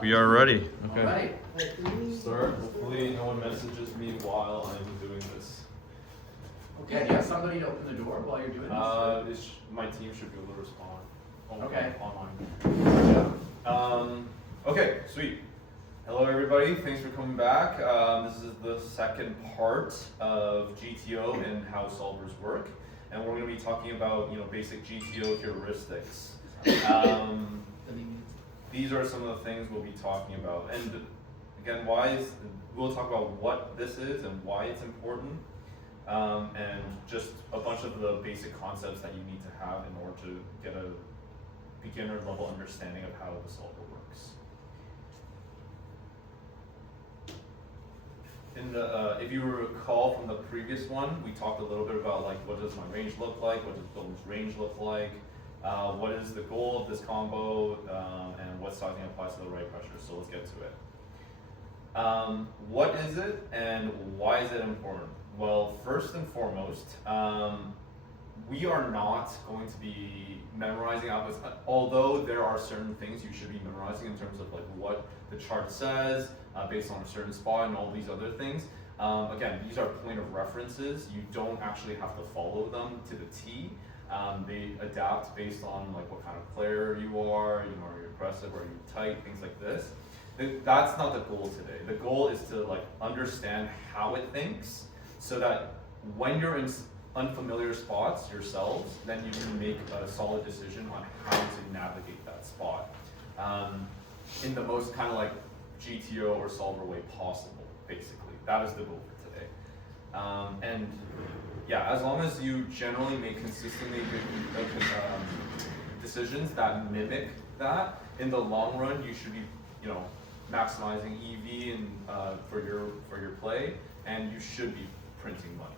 We are ready. Okay. All right. Start. Hopefully no one messages me while I'm doing this. Okay, do you have somebody to open the door while you're doing this? My team should be able to respond. Okay. Online. Okay, sweet. Hello everybody, thanks for coming back. This is the second part of GTO and how solvers work. And we're going to be talking about, basic GTO heuristics. These are some of the things we'll be talking about. And again, we'll talk about what this is and why it's important. And just a bunch of the basic concepts that you need to have in order to get a beginner level understanding of how the solver works. If you recall from the previous one, we talked a little bit about what does my range look like, what does Bill's range look like, what is the goal of this combo, and what sizing applies to the right pressure. So let's get to it. What is it and why is it important? Well, first and foremost, we are not going to be memorizing outputs, although there are certain things you should be memorizing in terms of what the chart says based on a certain spot and all these other things. Again, these are point of references. You don't actually have to follow them to the T. They adapt based on what kind of player you are, are you aggressive, are you tight, things like this. That's not the goal today. The goal is to understand how it thinks so that when you're in unfamiliar spots yourselves, then you can make a solid decision on how to navigate that spot in the most kind of GTO or solver way possible, basically. That is the goal for today. And yeah, as long as you generally make consistently good decisions that mimic that, in the long run, you should be, maximizing EV and for your play, and you should be printing money.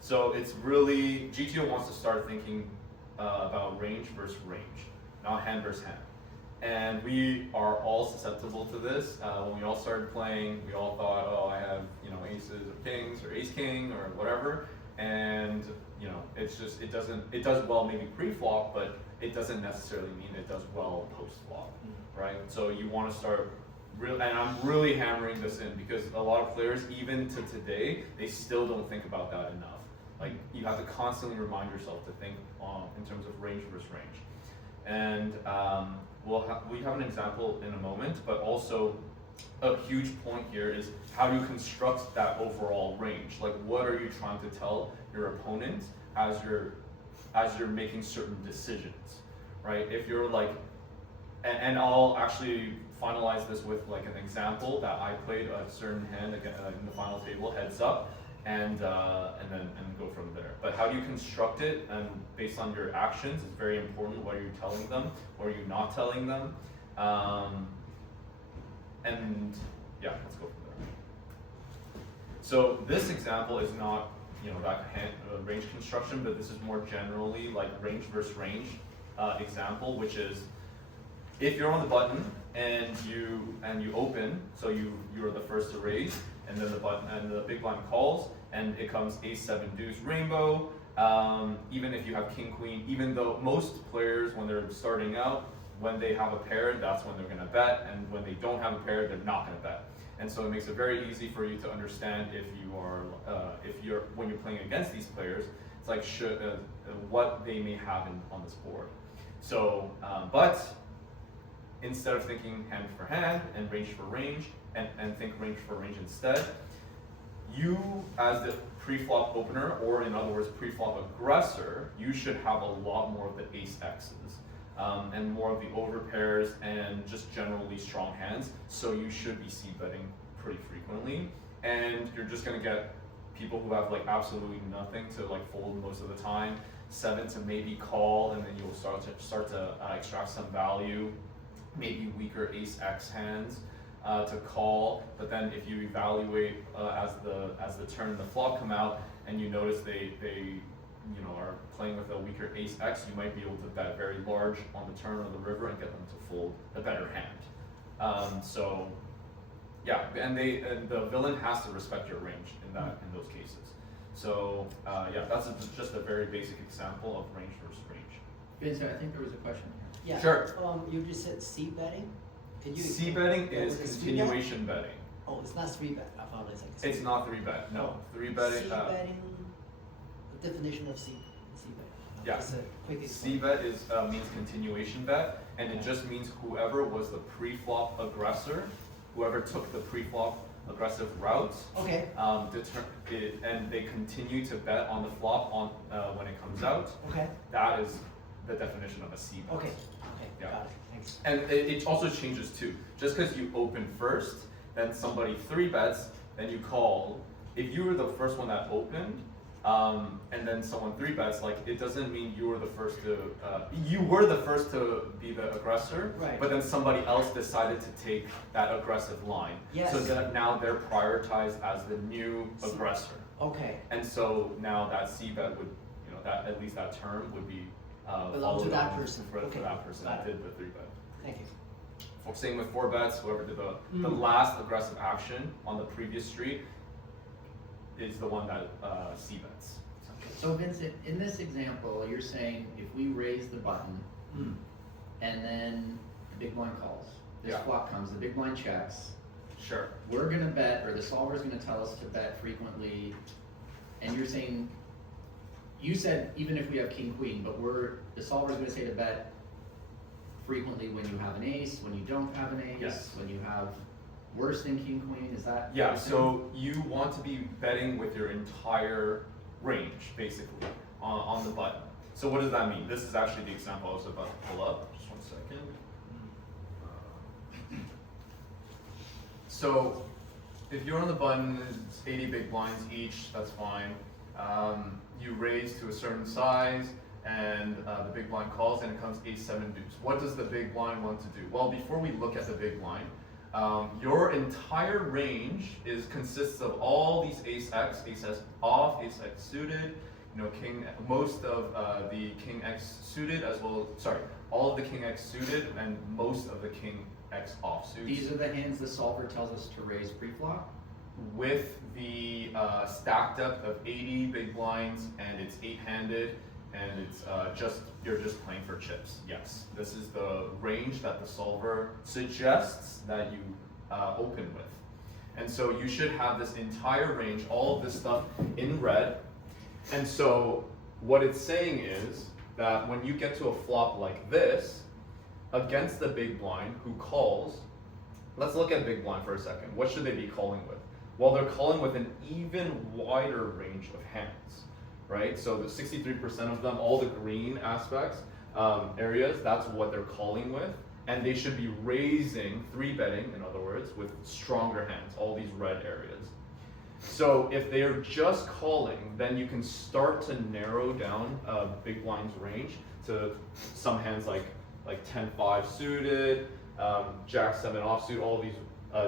So it's really, GTO wants to start thinking about range versus range, not hand versus hand. And we are all susceptible to this. When we all started playing, we all thought, oh, I have aces or kings or ace king or whatever, and it does well maybe pre-flop, but it doesn't necessarily mean it does well post-flop, right? So you want to start and I'm really hammering this in because a lot of players, even to today, they still don't think about that enough. You have to constantly remind yourself to think in terms of range versus range. And we have an example in a moment, but also a huge point here is how do you construct that overall range? What are you trying to tell your opponent as you're making certain decisions, right? If you're and I'll actually finalize this with an example that I played a certain hand in the final table, heads up, and go from there. But how do you construct it, and based on your actions, it's very important. What are you telling them? What are you not telling them? And yeah, let's go from there. So this example is not that range construction, but this is more generally range versus range example, which is if you're on the button and you open, so you're the first to raise, and then the big blind calls, and it comes ace 7 deuce rainbow. Even if you have king queen, even though most players when they're starting out, when they have a pair, that's when they're going to bet, and when they don't have a pair, they're not going to bet. And so it makes it very easy for you to understand when you're playing against these players, it's what they may have on this board. So, but instead of thinking hand for hand and range for range, and think range for range instead, you as the pre-flop opener, or in other words, pre-flop aggressor, you should have a lot more of the ace X's and more of the overpairs and just generally strong hands. So you should be c-betting pretty frequently, and you're just gonna get people who have absolutely nothing to fold most of the time, 7 to maybe call, and then you'll start to extract some value, maybe weaker ace X hands to call. But then if you evaluate as the turn and the flop come out, and you notice they are playing with a weaker ace X, you might be able to bet very large on the turn or the river and get them to fold a better hand. So yeah, and the villain has to respect your range in those cases. So yeah, that's just a very basic example of range versus range. Vincent, I think there was a question here. Yeah. Sure. You just said C betting. Can you C explain betting that is with the three bet? continuation betting. Oh, it's not 3-bet. I thought it's like. It's not 3-bet. No, Oh, 3-betting. C betting. The definition of C betting. Yeah. Just a quick C explain. bet is means continuation bet, and it just means whoever was the pre-flop aggressor, whoever took the pre-flop aggressive route, Okay. and they continue to bet on the flop on when it comes out. Okay. That is the definition of a C bet. Okay. Okay. Yeah. Got it. Thanks. And it also changes too. Just because you open first, then somebody 3-bets, then you call. If you were the first one that opened, and then someone 3-bets, like it doesn't mean you were the first to. You were the first to be the aggressor, Right. but then somebody else decided to take that aggressive line. Yes. So that now they're prioritized as the new aggressor. Okay. And so now that C-bet would, that at least that term would be Belong to followed that on person. for Okay. that person Got that it. did the 3-bet. Thank you. Same with 4-bets, whoever did the Mm. last aggressive action on the previous street is the one that C-bets. So Vincent, in this example, you're saying if we raise the button and then the big blind calls, this Yeah. flop comes, the big blind checks, Sure. we're gonna bet, or the solver's gonna tell us to bet frequently, and you're saying, you said even if we have king queen, but the solver's gonna say to bet frequently when you have an ace, when you don't have an ace, Yes. when you have worse than king queen, is that? Yeah, what you're saying? so you want to be betting with your entire range, basically, on the button. So what does that mean? This is actually the example I was about to pull up. Just 1 second. So if you're on the button, it's 80 big blinds each, that's fine. You raise to a certain size, and the big blind calls, and it comes ace-7 deuce. What does the big blind want to do? Well, before we look at the big blind, your entire range consists of all these ace-x, ace-s off, ace-x suited, most of the king-x suited as well, sorry, all of the king-x suited and most of the king-x offsuits. These are the hands the solver tells us to raise pre-flop? With the stack depth of 80 big blinds, and it's 8-handed, and it's you're just playing for chips. Yes, this is the range that the solver suggests that you open with. And so you should have this entire range, all of this stuff in red. And so what it's saying is that when you get to a flop like this, against the big blind who calls, let's look at big blind for a second. What should they be calling with? Well, they're calling with an even wider range of hands, right? So the 63% of them, all the green aspects, areas, that's what they're calling with. And they should be raising, 3-betting, in other words, with stronger hands, all these red areas. So if they are just calling, then you can start to narrow down big blind's range to some hands like 10-5 suited, Jack-7 offsuit, all these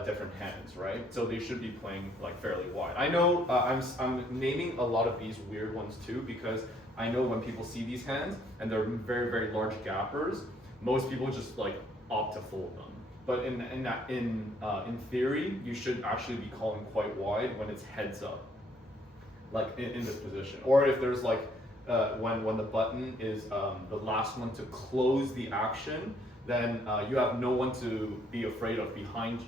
different hands, right? So they should be playing like fairly wide. I know I'm naming a lot of these weird ones too, because I know when people see these hands and they're very, very large gappers, most people just like opt to fold them. But in theory, you should actually be calling quite wide when it's heads up, like in this position. Or if there's like when the button is the last one to close the action, then you have no one to be afraid of behind you,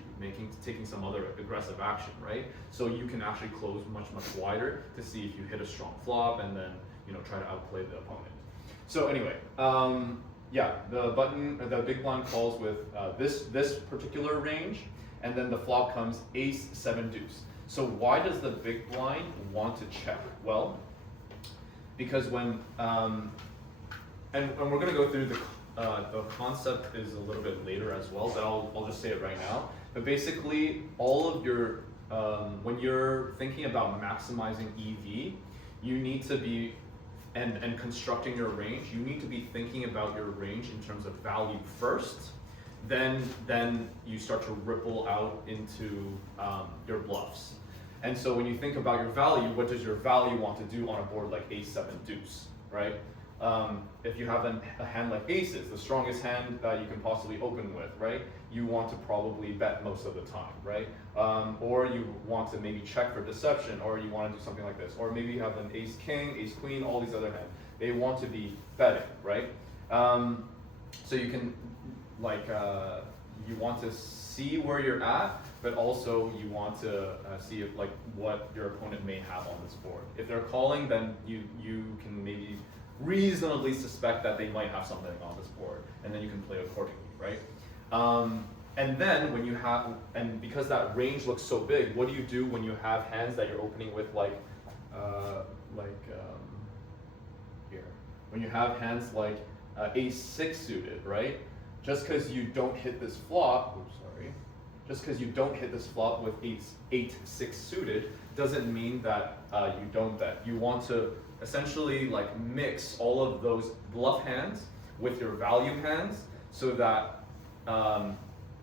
taking some other aggressive action, right? So you can actually close much wider to see if you hit a strong flop, and then try to outplay the opponent. So anyway, yeah, the big blind calls with this particular range, and then the flop comes ace-7 deuce. So why does the big blind want to check? Well, because when and we're gonna go through the concept is a little bit later as well, but I'll just say it right now. But basically, all of your when you're thinking about maximizing EV, you need to be and constructing your range. You need to be thinking about your range in terms of value first. Then you start to ripple out into your bluffs. And so when you think about your value, what does your value want to do on a board like ace-7 deuce, right? If you have a hand like aces, the strongest hand that you can possibly open with, right? You want to probably bet most of the time, right? Or you want to maybe check for deception, or you want to do something like this. Or maybe you have an ace-king, ace-queen, all these other hands. They want to be betting, right? So you can like you want to see where you're at, but also you want to see if like what your opponent may have on this board. If they're calling, then you can maybe reasonably suspect that they might have something on this board, and then you can play accordingly, right? And then when you have, and because that range looks so big, what do you do when you have hands that you're opening with here? When you have hands like ace-6 suited, right? Just because you don't hit this flop, just because you don't hit this flop with 8-6 suited doesn't mean that you don't bet. You want to essentially like mix all of those bluff hands with your value hands so that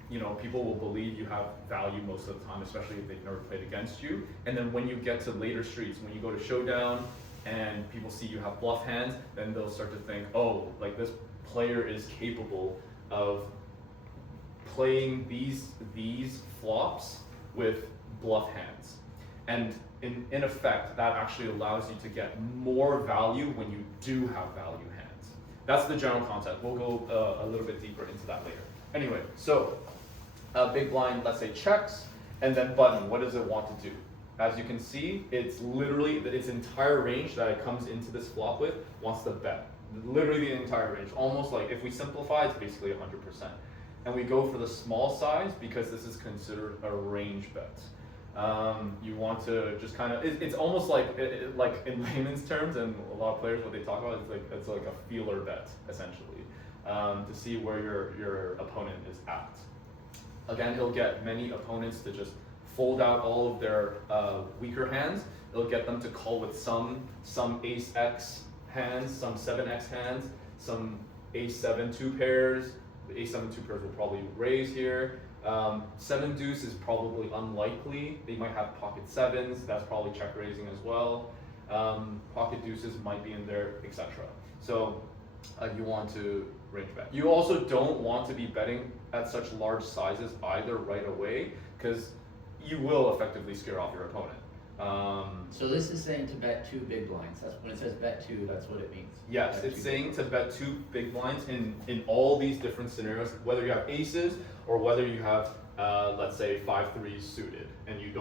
you know, people will believe you have value most of the time, especially if they've never played against you. And then when you get to later streets, when you go to showdown and people see you have bluff hands, then they'll start to think, oh, like this player is capable of playing these flops with bluff hands. And in effect, that actually allows you to get more value when you do have value hands. That's the general concept. We'll go a little bit deeper into that later. Anyway, so big blind, let's say checks, and then button, what does it want to do? As you can see, it's literally its entire range that it comes into this flop with wants to bet. Literally the entire range, almost like if we simplify, it's basically 100%. And we go for the small size because this is considered a range bet. You want to just kind of, it's almost like in layman's terms, and a lot of players, what they talk about is it's like a feeler bet, essentially, to see where your opponent is at. Again, he'll get many opponents to just fold out all of their weaker hands. It'll get them to call with some ace-x hands, some 7x hands, some ace-7 two pairs. The ace-7 two pairs will probably raise here. 7 deuce is probably unlikely. They might have pocket sevens. That's probably check raising as well. Pocket deuces might be in there, etc. So you want to range bet. You also don't want to be betting at such large sizes either right away, because you will effectively scare off your opponent. So this is saying to bet 2 big blinds. That's when it says bet 2, that's what it means. Yes, Bet it's 2 saying big to bet 2 big blinds in all these different scenarios, whether you have aces or whether you have, let's say 5-3 suited, and you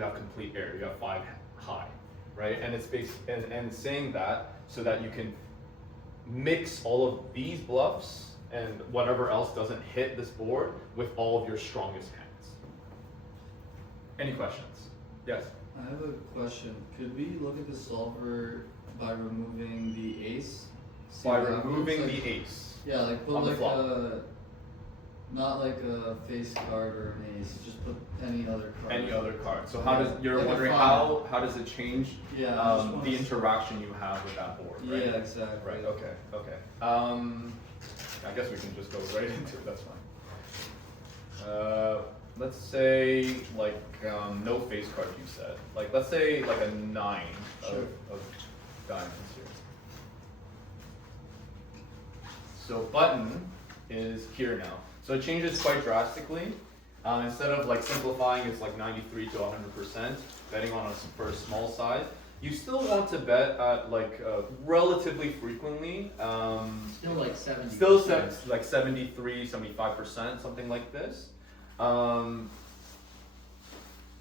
have complete air, you have 5 high, right? And it's and it's saying that so that you can mix all of these bluffs and whatever else doesn't hit this board with all of your strongest hands. Any questions? Yes? I have a question. Could we look at the solver by removing the ace? See By what happens? removing Like- the ace. Yeah, like put on the like flop. not like a face card or an ace, just put any other card. Any other card. So how does you're Like a wondering five. how does it change Yeah, I just wanna the s- interaction you have with that board, right? Yeah, exactly. Right, okay. I guess we can just go right into it, that's fine. Let's say like no face card you said. Like let's say like a 9 Sure. of diamonds here. So button is here now. So it changes quite drastically. Instead of like simplifying, it's like 93 to 100%, betting on for a small size. You still want to bet at like relatively frequently. Still like 70. Still like 73, 75%, something like this.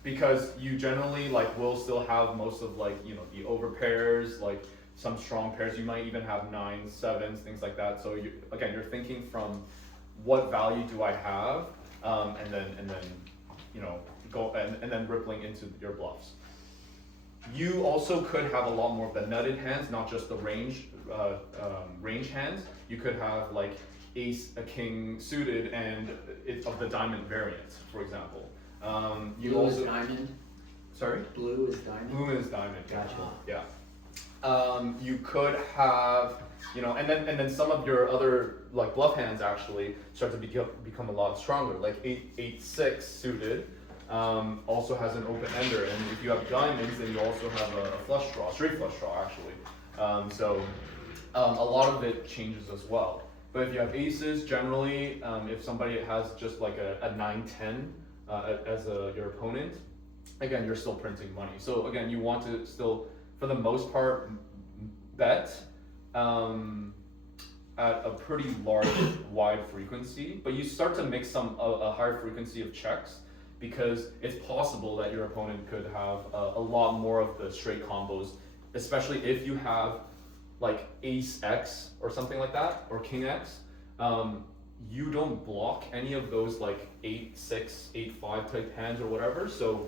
Because you generally like will still have most of like, you know, the over pairs, like some strong pairs. You might even have 9s, 7s, things like that. So again, you're thinking from what value do I have, and then you know go and then rippling into your bluffs. You also could have a lot more of the nutted hands, not just the range hands. You could have like ace, a king suited, and it's of the diamond variant, for example. You Blue also is diamond. sorry. Blue is diamond. Blue is diamond. Gotcha. Yeah. You could have, you know, and then some of your other like bluff hands actually start to become a lot stronger. Like 8-6 suited also has an open ender, and if you have diamonds, then you also have a flush draw, straight flush draw actually. So a lot of it changes as well. But if you have aces, generally, if somebody has just like a 9-10 as your opponent, again, you're still printing money. So again, you want to still, for the most part, bet. at a pretty large, wide frequency, but you start to mix a higher frequency of checks because it's possible that your opponent could have a lot more of the straight combos, especially if you have like ace X or something like that, or king X. You don't block any of those like 8-6, 8-5 type hands or whatever, so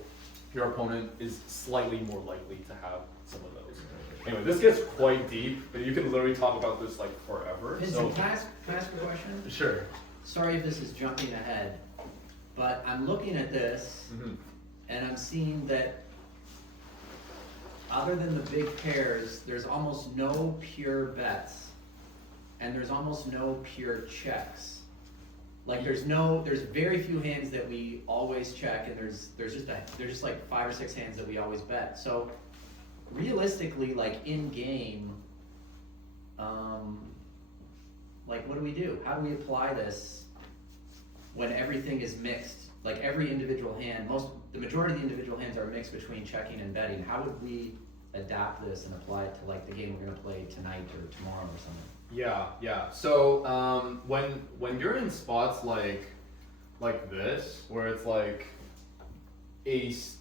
your opponent is slightly more likely to have some of those. Anyway, this gets quite deep, but you can literally talk about this like forever. Vincent, can I ask a question? Sure. Sorry if this is jumping ahead, but I'm looking at this and I'm seeing that other than the big pairs, there's almost no pure bets and there's almost no pure checks. Like there's very few hands that we always check, and there's just like 5 or 6 hands that we always bet. So realistically, like in game, like what do we do? How do we apply this when everything is mixed? Like every individual hand, the majority of the individual hands are mixed between checking and betting. How would we adapt this and apply it to like the game we're gonna play tonight or tomorrow or something? Yeah. So when you're in spots like this, where it's like ace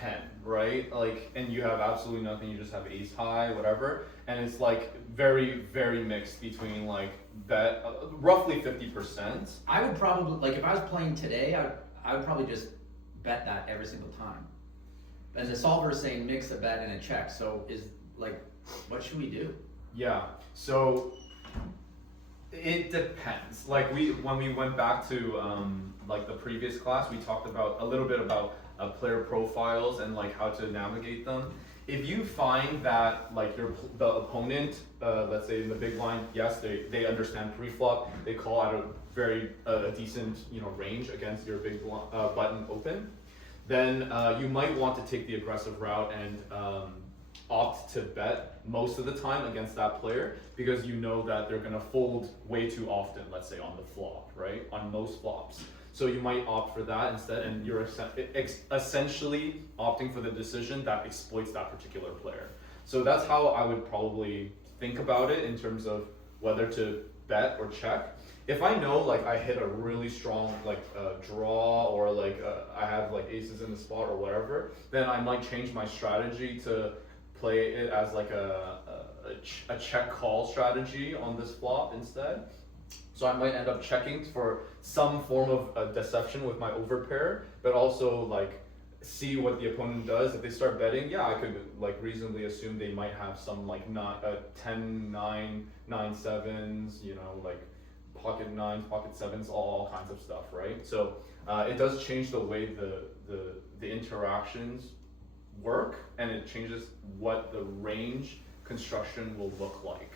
10, right? Like, and you have absolutely nothing, you just have ace high, whatever, and it's like very, very mixed between like bet, roughly 50%. I would probably, like if I was playing today, I would probably just bet that every single time. And the solver is saying mix a bet and a check, so what should we do? Yeah, so it depends. Like when we went back to like the previous class, we talked about a little bit about player profiles and like how to navigate them. If you find that like the opponent, let's say in the big line, yes, they understand preflop, they call out a very decent range against your big button open, then you might want to take the aggressive route and opt to bet most of the time against that player, because you know that they're gonna fold way too often, let's say on the flop, right? On most flops. So you might opt for that instead, and you're essentially opting for the decision that exploits that particular player. So that's how I would probably think about it in terms of whether to bet or check. If I know like I hit a really strong like draw, or like I have like aces in the spot or whatever, then I might change my strategy to play it as like a check call strategy on this flop instead. So I might end up checking for some form of deception with my overpair, but also like see what the opponent does. If they start betting, yeah, I could like reasonably assume they might have some like 10, 9, 9, 7s, like pocket 9s, pocket 7s, all kinds of stuff, right? So it does change the way the interactions work, and it changes what the range construction will look like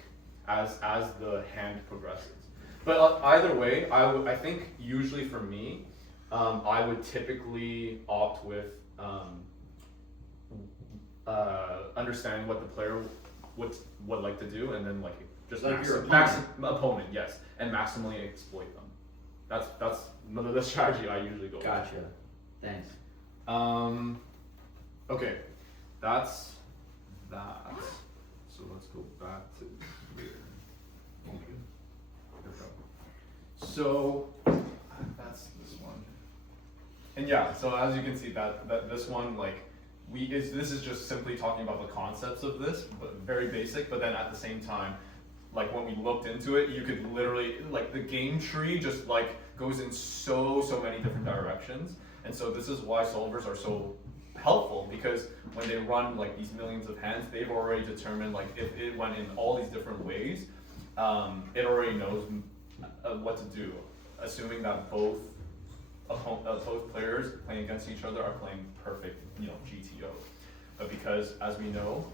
as the hand progresses. But either way, I think usually for me, I would typically opt with understanding what the player would like to do, and then like just Like your opponent, yes, and maximally exploit them. That's the strategy I usually go with. Gotcha. Thanks. Okay, that's that. So let's go back to here. Oh my goodness. There we go. So that's this one. And yeah, so as you can see that this one, like this is just simply talking about the concepts of this, but very basic, but then at the same time, like when we looked into it, you could literally, like the game tree just like goes in so many different directions. And so this is why solvers are so helpful, because when they run like these millions of hands, they've already determined like if it went in all these different ways, it already knows what to do, assuming that both players playing against each other are playing perfect, GTO. But because, as we know,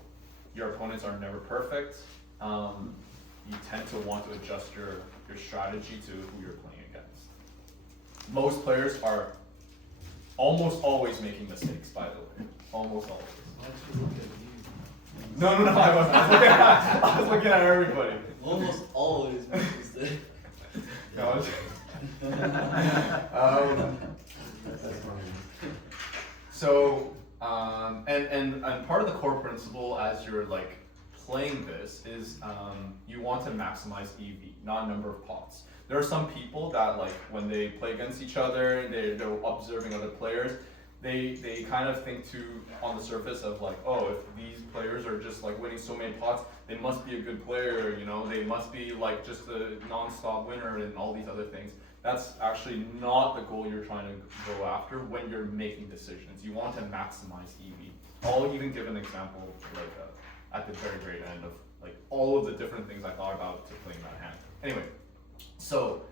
your opponents are never perfect, you tend to want to adjust your strategy to who you're playing against. Most players are almost always making mistakes, by the way. Almost always. No, I was looking at everybody. Almost always make mistakes. No, so, and part of the core principle as you're like playing this is you want to maximize EV, not number of pots. There are some people that like when they play against each other, they're observing other players, they kind of think too on the surface of like, oh, if these players are just like winning so many pots, they must be a good player, you know, they must be like just a non-stop winner and all these other things. That's actually not the goal you're trying to go after when you're making decisions. You want to maximize EV. I'll even give an example like at the very, very end of like all of the different things I thought about to playing that hand. Anyway, so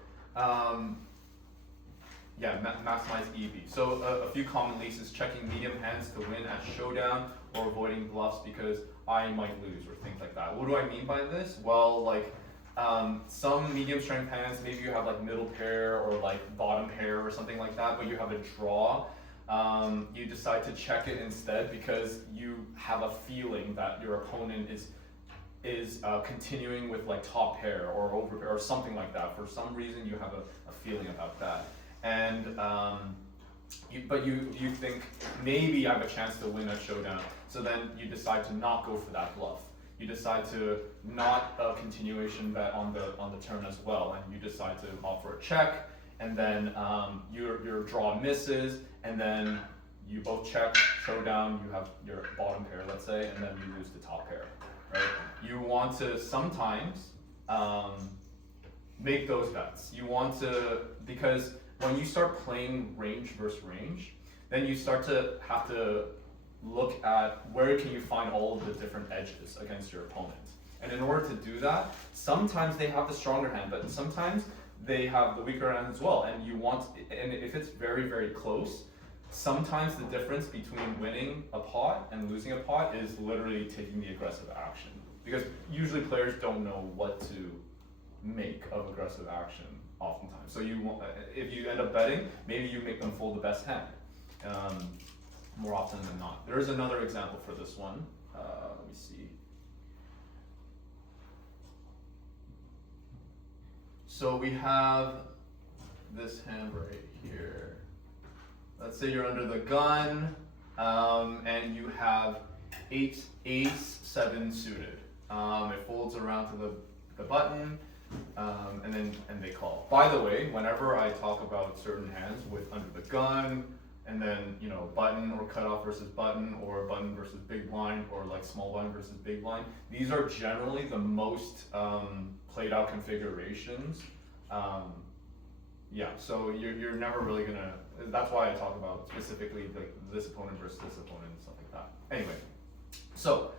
yeah, maximize EV. So a few common leases: checking medium hands to win at showdown, or avoiding bluffs because I might lose, or things like that. What do I mean by this? Well, like some medium strength hands, maybe you have like middle pair or like bottom pair or something like that, but you have a draw. You decide to check it instead because you have a feeling that your opponent is continuing with like top pair or over pair or something like that. For some reason, you have a feeling about that. And you think maybe I have a chance to win a showdown, so then you decide to not go for that bluff. You decide to not continuation bet on the turn as well, and you decide to opt for a check, and then your draw misses, and then you both check, showdown, you have your bottom pair, let's say, and then you lose the top pair, right? You want to sometimes make those bets. You want to, because when you start playing range versus range, then you start to have to look at where can you find all of the different edges against your opponent. And in order to do that, sometimes they have the stronger hand, but sometimes they have the weaker hand as well. And you want, and if it's very, very close, sometimes the difference between winning a pot and losing a pot is literally taking the aggressive action. Because usually players don't know what to make of aggressive action oftentimes. So you want, if you end up betting, maybe you make them fold the best hand. More often than not. There is another example for this one. Let me see. So we have this hand right here. Let's say you're under the gun, and you have ace 7 suited. It folds around to the button, and they call. By the way, whenever I talk about certain hands with under the gun, and then, you know, button or cutoff versus button, or button versus big blind, or like small blind versus big blind, these are generally the most played out configurations. Yeah, so you're never really gonna, that's why I talk about specifically like this opponent versus this opponent and stuff like that. Anyway, so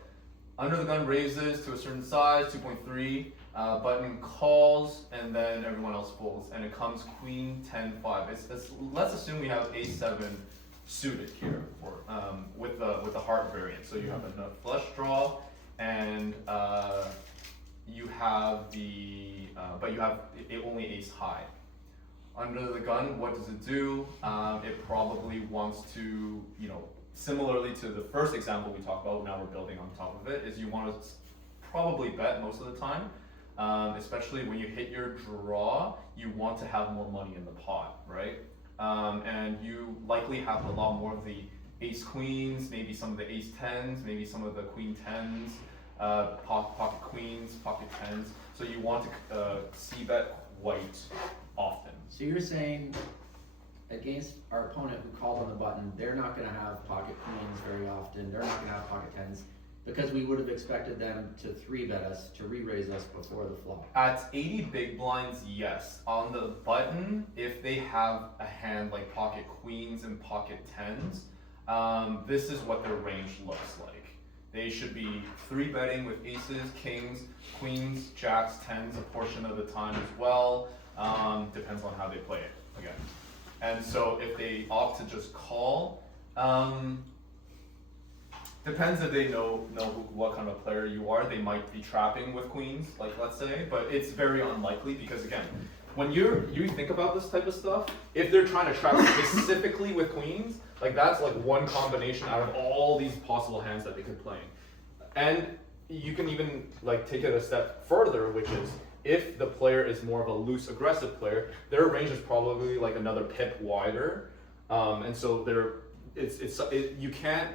under the gun raises to a certain size, 2.3, button calls, and then everyone else folds, and it comes queen 10-5. Let's assume we have ace 7 suited here, or with the heart variant. So you have a flush draw, and you have but you have only ace high. Under the gun, what does it do? It probably wants to, you know, similarly to the first example we talked about, now we're building on top of it, is you want to probably bet most of the time. Especially when you hit your draw, you want to have more money in the pot, right? And you likely have a lot more of the ace queens, maybe some of the ace 10s, maybe some of the queen 10s, pocket queens, pocket 10s. So you want to c-bet quite often. So you're saying against our opponent who called on the button, they're not going to have pocket queens very often, they're not going to have pocket 10s, because we would have expected them to 3-bet us, to re-raise us before the flop. At 80 big blinds, yes. On the button, if they have a hand like pocket queens and pocket 10s, this is what their range looks like. They should be 3-betting with aces, kings, queens, jacks, 10s a portion of the time as well. Depends on how they play it, again. And so if they opt to just call, depends if they know what kind of player you are. They might be trapping with queens, like let's say, but it's very unlikely because again, when you think about this type of stuff, if they're trying to trap specifically with queens, like that's like one combination out of all these possible hands that they could play. And you can even like take it a step further, which is if the player is more of a loose aggressive player, their range is probably like another pip wider, and so you can't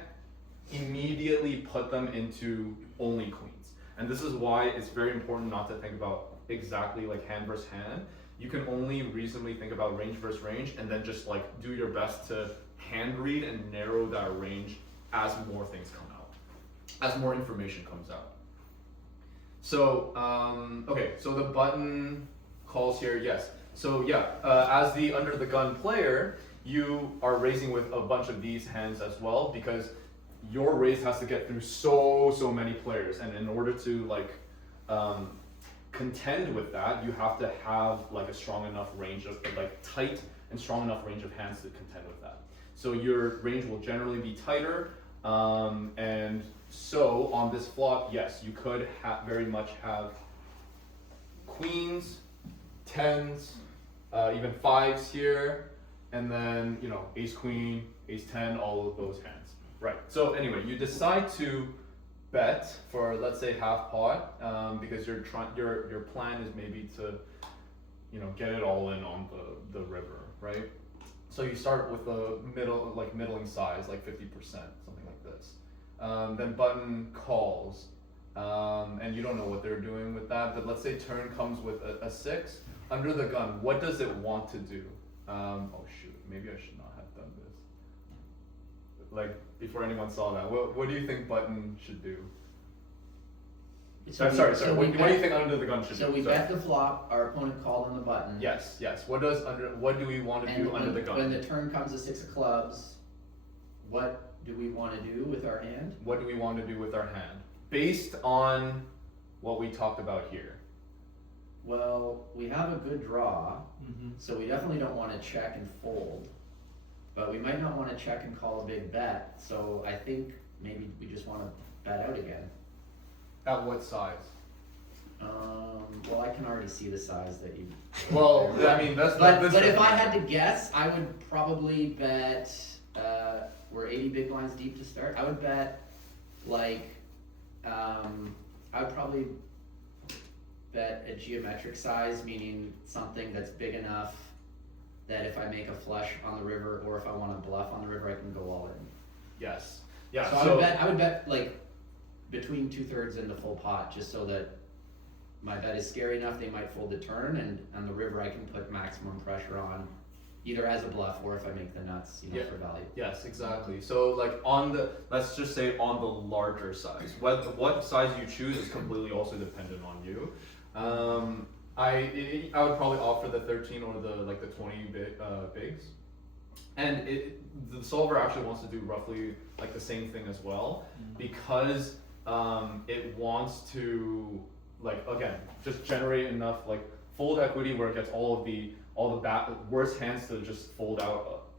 immediately put them into only queens. And this is why it's very important not to think about exactly like hand versus hand. You can only reasonably think about range versus range, and then just like do your best to hand read and narrow that range as more things come out, as more information comes out. So, okay, so the button calls here, yes. So yeah, as the under the gun player, you are raising with a bunch of these hands as well, because your raise has to get through so many players, and in order to like contend with that, you have to have like a strong enough range of like tight and strong enough range of hands to contend with that. So your range will generally be tighter, and so on this flop, yes, you could very much have queens, tens, even fives here, and then you know ace queen, ace 10, all of those hands. Right. So anyway, you decide to bet for, let's say, half pot, because your plan is maybe to, you know, get it all in on the river, right? So you start with a middling size, like 50%, something like this. Then button calls, and you don't know what they're doing with that, but let's say turn comes with a 6. Under the gun, what does it want to do? Oh shoot, maybe I should not have done this. Like, before anyone saw that, what do you think button should do? Sorry. What do you think under the gun should do? So we bet the flop, our opponent called on the button. Yes. What do we want to do under the gun? When the turn comes to 6 of clubs, what do we want to do with our hand? What do we want to do with our hand? Based on what we talked about here. Well, we have a good draw, so we definitely don't want to check and fold. But we might not want to check and call a big bet, so I think maybe we just want to bet out again. At what size? Well, I can already see the size that you. Well, I mean that's. But if I had to guess, I would probably bet. We're 80 big blinds deep to start. I would bet like. I would probably bet a geometric size, meaning something that's big enough that if I make a flush on the river, or if I want to bluff on the river, I can go all in. Yes. Yeah. So I would bet like between 2/3 and the full pot, just so that my bet is scary enough they might fold the turn, and on the river I can put maximum pressure on, either as a bluff or if I make the nuts, for value. Yes, exactly. So like let's just say on the larger size. What size you choose is completely also dependent on you. I would probably offer the 13 or the 20 bigs, and the solver actually wants to do roughly like the same thing as well, because it wants to again just generate enough fold equity where it gets all the worst hands to just fold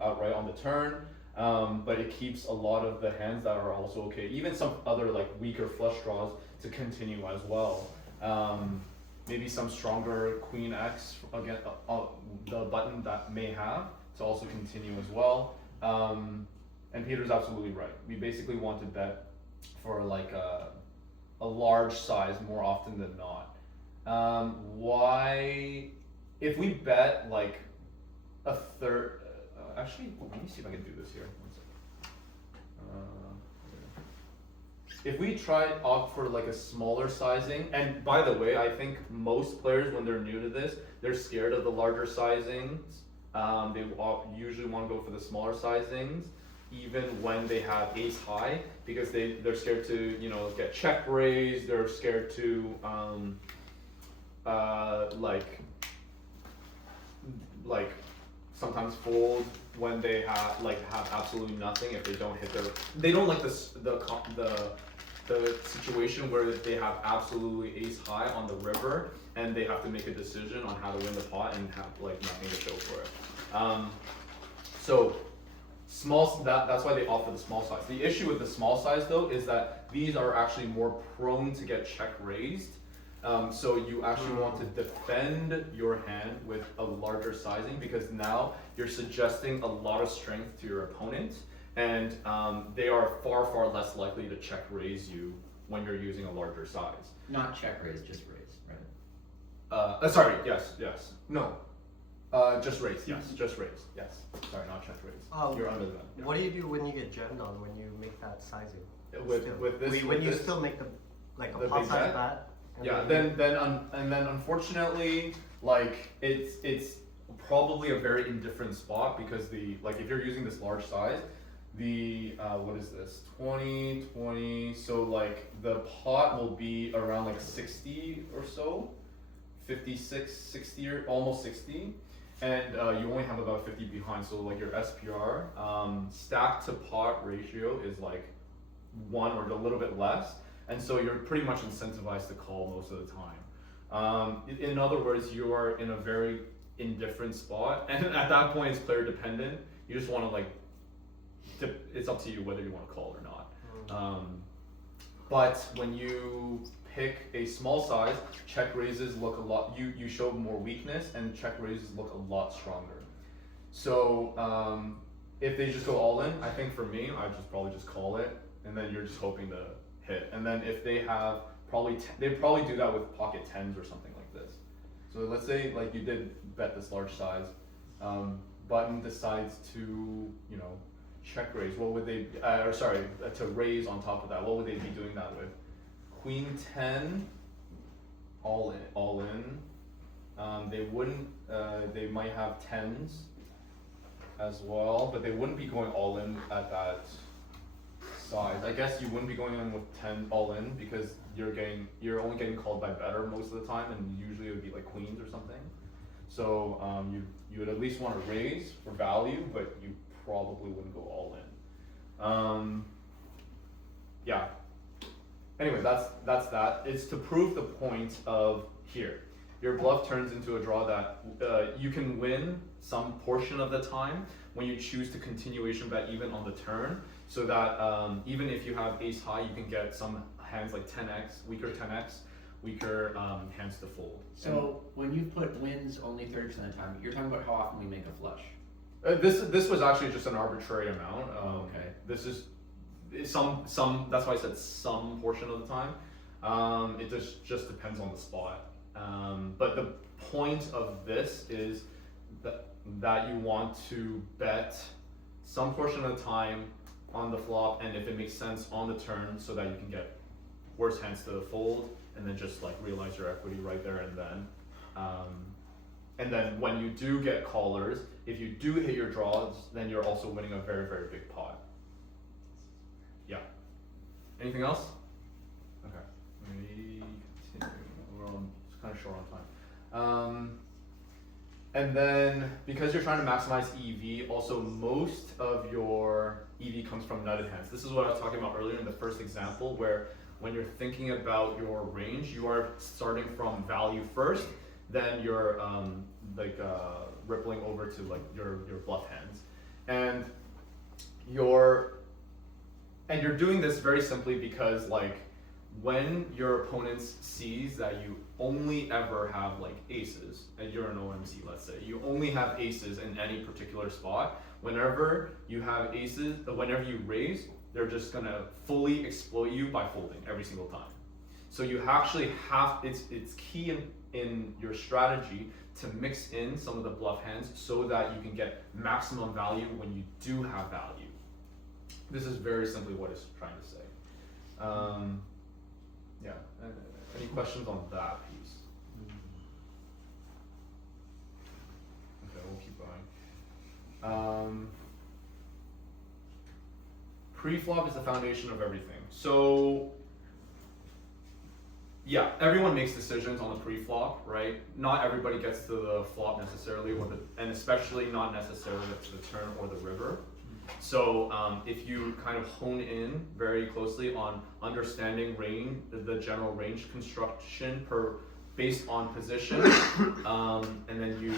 outright on the turn, but it keeps a lot of the hands that are also okay, even some other weaker flush draws, to continue as well. Maybe some stronger queen X again, the button that may have to also continue as well. And Peter's absolutely right. We basically want to bet for a large size more often than not. Why, if we bet a third, actually, let me see if I can do this here. One second. If we opt for a smaller sizing, and by the way, I think most players, when they're new to this, they're scared of the larger sizings. They usually want to go for the smaller sizings, even when they have ace high, because they're scared to get check raised. They're scared to sometimes fold when they have absolutely nothing. If they don't hit they don't like the situation where they have absolutely ace high on the river and they have to make a decision on how to win the pot and have nothing to show for it. So small, that's why they offer the small size. The issue with the small size though is that these are actually more prone to get check raised. So you actually want to defend your hand with a larger sizing, because now you're suggesting a lot of strength to your opponent, and they are far less likely to check raise you when you're using a larger size. Not check raise, just raise, right? Sorry, yes, no. Just raise, yes, just raise, yes. Sorry, not check raise. You're under the gun. Yeah. What do you do when you get jammed on when you make that sizing? With this, when you still make the Like a The pot big size bet? bet? Yeah, and then unfortunately, like it's probably a very indifferent spot because like if you're using this large size, what is this, 20, so like the pot will be around like 60 or so, 56, 60 or almost 60, and you only have about 50 behind, so like your SPR, stack to pot ratio is like 1 or a little bit less, and so you're pretty much incentivized to call most of the time. In other words, you are in a very indifferent spot, and at that point it's player dependent. You just want to like, it's up to you whether you want to call or not. But when you pick a small size, check raises look a lot, you show more weakness, and check raises look a lot stronger. So if they just go all in, I think for me, I probably just call it, and then you're just hoping to hit. And then if they have they probably do that with pocket tens or something like this. So let's say like you did bet this large size, button decides to, you know, check raise. What would they, to raise on top of that? What would they be doing that with? Queen 10, all in. They wouldn't. They might have tens as well, but they wouldn't be going all in at that size. I guess you wouldn't be going in with 10 all in because you're only getting called by better most of the time, and usually it would be like queens or something. So you would at least want to raise for value, but you probably wouldn't go all in. Yeah. Anyway, that's that. It's to prove the point of here. Your bluff turns into a draw that you can win some portion of the time when you choose to continuation bet even on the turn, so that even if you have ace high, you can get some hands like 10x, weaker hands to fold. So when you put wins only 30% of the time, you're talking about how often we make a flush. This was actually just an arbitrary amount. Okay. This is some. That's why I said some portion of the time. It just depends on the spot. But the point of this is that you want to bet some portion of the time on the flop, and if it makes sense on the turn, so that you can get worse hands to fold, and then just like realize your equity right there and then. And then when you do get callers, if you do hit your draws, then you're also winning a very, very big pot. Yeah. Anything else? Okay. We continue. We're kind of short on time. And then because you're trying to maximize EV, also most of your EV comes from nutted hands. This is what I was talking about earlier in the first example, where when you're thinking about your range, you are starting from value first, then you're rippling over to like your bluff hands, and you're doing this very simply because like when your opponent sees that you only ever have like aces, and you're an OMC, let's say you only have aces in any particular spot, whenever you have aces, whenever you raise, they're just gonna fully exploit you by folding every single time. So you actually have, it's key in your strategy to mix in some of the bluff hands so that you can get maximum value when you do have value. This is very simply what it's trying to say. Yeah, any questions on that piece? Okay, we'll keep going. Preflop is the foundation of everything. So yeah, everyone makes decisions on the pre-flop, right? Not everybody gets to the flop necessarily, and especially not necessarily to the turn or the river. So if you kind of hone in very closely on understanding the general range construction based on position, and then you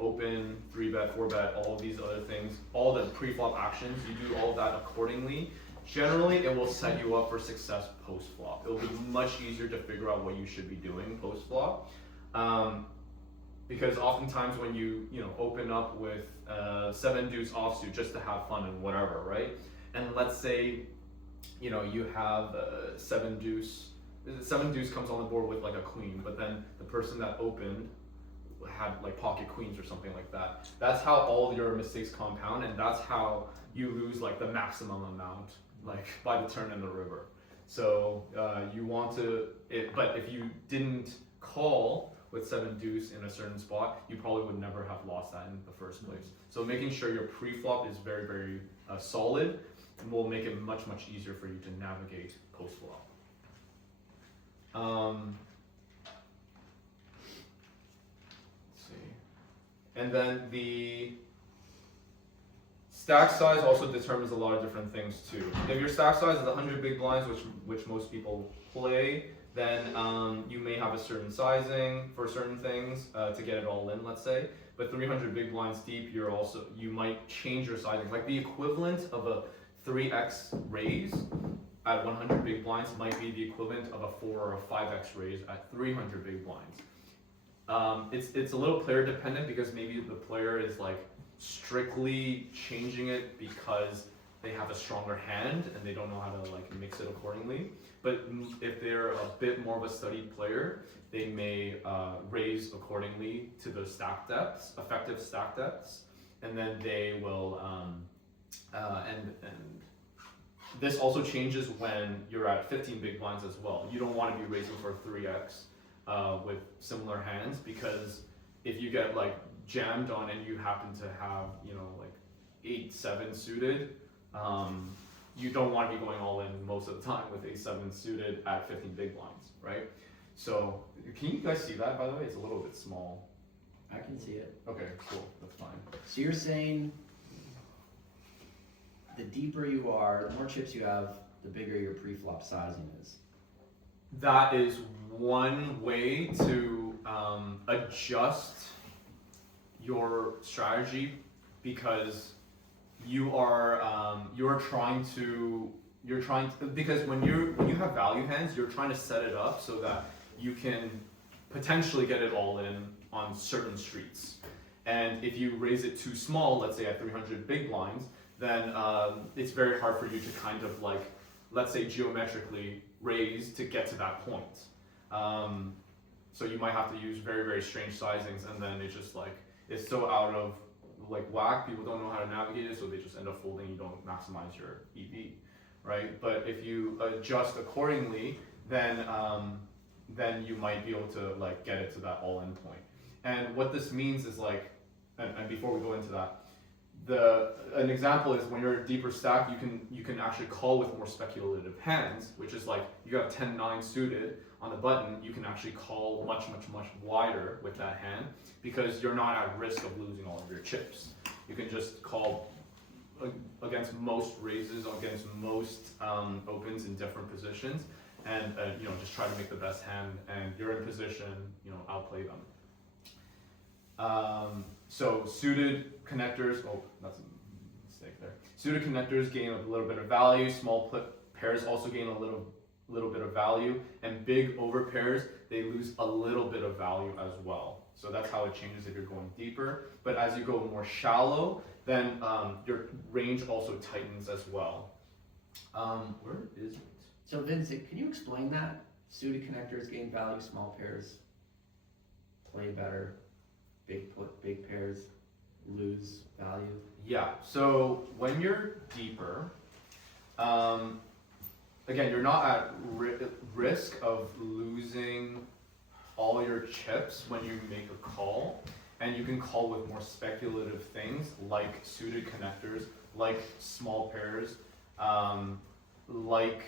open, 3-bet, 4-bet, all of these other things, all the pre-flop actions, you do all of that accordingly. Generally, it will set you up for success post-flop. It will be much easier to figure out what you should be doing post-flop. Because oftentimes when you open up with 7 deuce offsuit just to have fun and whatever, right? And let's say you have 7 deuce. 7 deuce comes on the board with like a queen, but then the person that opened had like pocket queens or something like that. That's how all your mistakes compound, and that's how you lose like the maximum amount, like by the turn and the river. So you want to, but if you didn't call with 7 deuce in a certain spot, you probably would never have lost that in the first place. So making sure your pre-flop is very, very solid will make it much, much easier for you to navigate post-flop. Let's see. And then the stack size also determines a lot of different things too. If your stack size is 100 big blinds, which most people play, then you may have a certain sizing for certain things to get it all in, let's say. But 300 big blinds deep, you might change your sizing. Like the equivalent of a 3x raise at 100 big blinds might be the equivalent of a 4 or a 5x raise at 300 big blinds. It's a little player dependent because maybe the player is like strictly changing it because they have a stronger hand and they don't know how to like mix it accordingly. But if they're a bit more of a studied player, they may raise accordingly to the stack depths, effective stack depths, and then they will and this also changes when you're at 15 big blinds as well. You don't want to be raising for 3x with similar hands, because if you get like jammed on and you happen to have, you know, like 8-7 suited, you don't want to be going all in most of the time with 8-7 suited at 15 big blinds, right? So can you guys see that, by the way? It's a little bit small. I can see it. Okay, cool, that's fine. So you're saying the deeper you are, the more chips you have, the bigger your pre-flop sizing is. That is one way to adjust your strategy, because you're trying to because when you have value hands, you're trying to set it up so that you can potentially get it all in on certain streets. And if you raise it too small, let's say at 300 big blinds, then it's very hard for you to kind of like, let's say geometrically raise to get to that point. So you might have to use very, very strange sizings, and then it's just like, it's so out of like whack, people don't know how to navigate it, so they just end up folding, you don't maximize your EV, right? But if you adjust accordingly, then you might be able to like get it to that all-in point. And what this means is like, and before we go into that, an example is when you're a deeper stack, you can actually call with more speculative hands, which is like you have 10-9 suited on the button, you can actually call much wider with that hand, because you're not at risk of losing all of your chips. You can just call against most raises, against most opens in different positions, and you know, just try to make the best hand, and you're in position, you know, outplay them. So suited connectors, oh, that's a mistake there. Suited connectors gain a little bit of value, small pairs also gain a little bit of value, and big over pairs, they lose a little bit of value as well. So that's how it changes if you're going deeper. But as you go more shallow, then your range also tightens as well. Where is it? So Vincent, can you explain that? Suited connectors gain value, small pairs play better, big pairs lose value. Yeah, so when you're deeper, again, you're not at risk of losing all your chips when you make a call, and you can call with more speculative things like suited connectors, like small pairs, like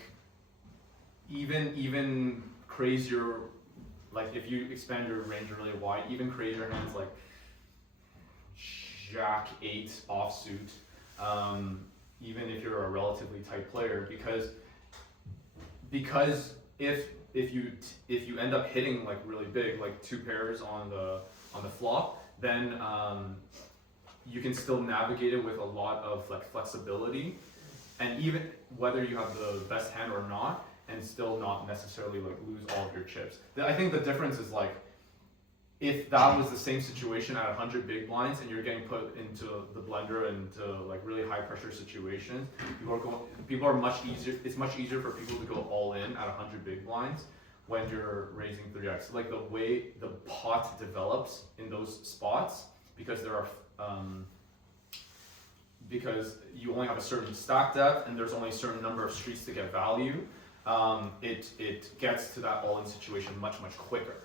even crazier, like if you expand your range really wide, even crazier hands like Jack 8 offsuit, even if you're a relatively tight player, because if you end up hitting like really big, like 2 pairs on the flop, then you can still navigate it with a lot of like flexibility, and even whether you have the best hand or not, and still not necessarily like lose all of your chips. I think the difference is like, if that was the same situation at 100 big blinds and you're getting put into the blender and to like really high pressure situations, people are much easier. It's much easier for people to go all in at 100 big blinds when you're raising 3x. Like the way the pot develops in those spots, because there are because you only have a certain stack depth and there's only a certain number of streets to get value. it gets to that all-in situation much quicker.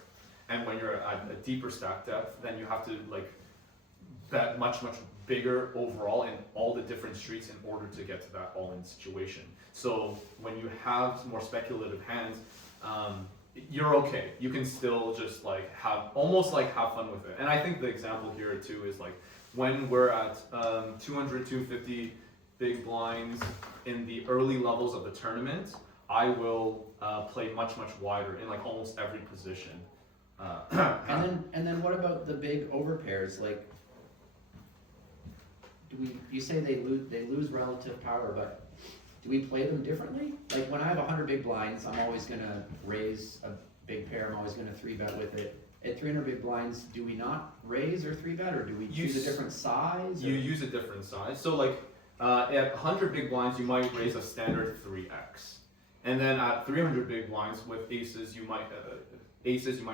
And when you're at a deeper stack depth, then you have to like bet much bigger overall in all the different streets in order to get to that all-in situation. So when you have more speculative hands, you're okay. You can still just like have fun with it. And I think the example here too is like when we're at 200, 250 big blinds in the early levels of the tournament, I will play much wider in like almost every position. And then what about the big overpairs? Like, you say they lose relative power, but do we play them differently? Like when I have 100 big blinds, I'm always gonna raise a big pair. I'm always gonna 3-bet with it. At 300 big blinds, do we not raise or 3-bet, or do we use a different size? You use a different size. So like at 100 big blinds, you might raise a standard 3x, and then at 300 big blinds with aces, you might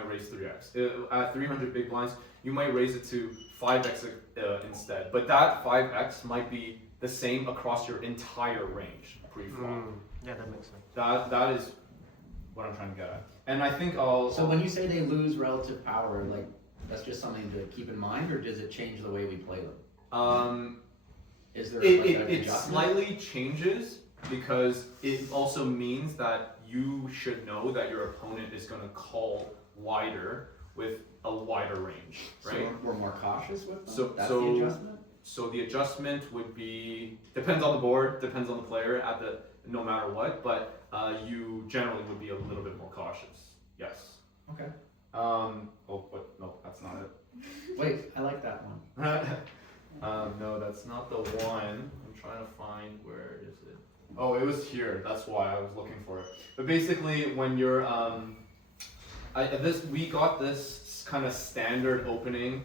raise 3x. At 300 big blinds, you might raise it to 5x instead. But that 5x might be the same across your entire range pre-flop. Yeah, that makes sense. That is what I'm trying to get at. And I think I'll... So when you say they lose relative power, like that's just something to keep in mind, or does it change the way we play them? Is there it slightly changes because it also means that you should know that your opponent is going to call wider with a wider range, right? So we're more cautious with them? So That's the adjustment? So the adjustment would be, depends on the board, depends on the player no matter what, but you generally would be a little bit more cautious. Yes. Okay. But no, that's not it. Wait, I like that one. No, that's not the one. I'm trying to find, where is it? Oh, it was here. That's why I was looking for it. But basically, when you're we got this kind of standard opening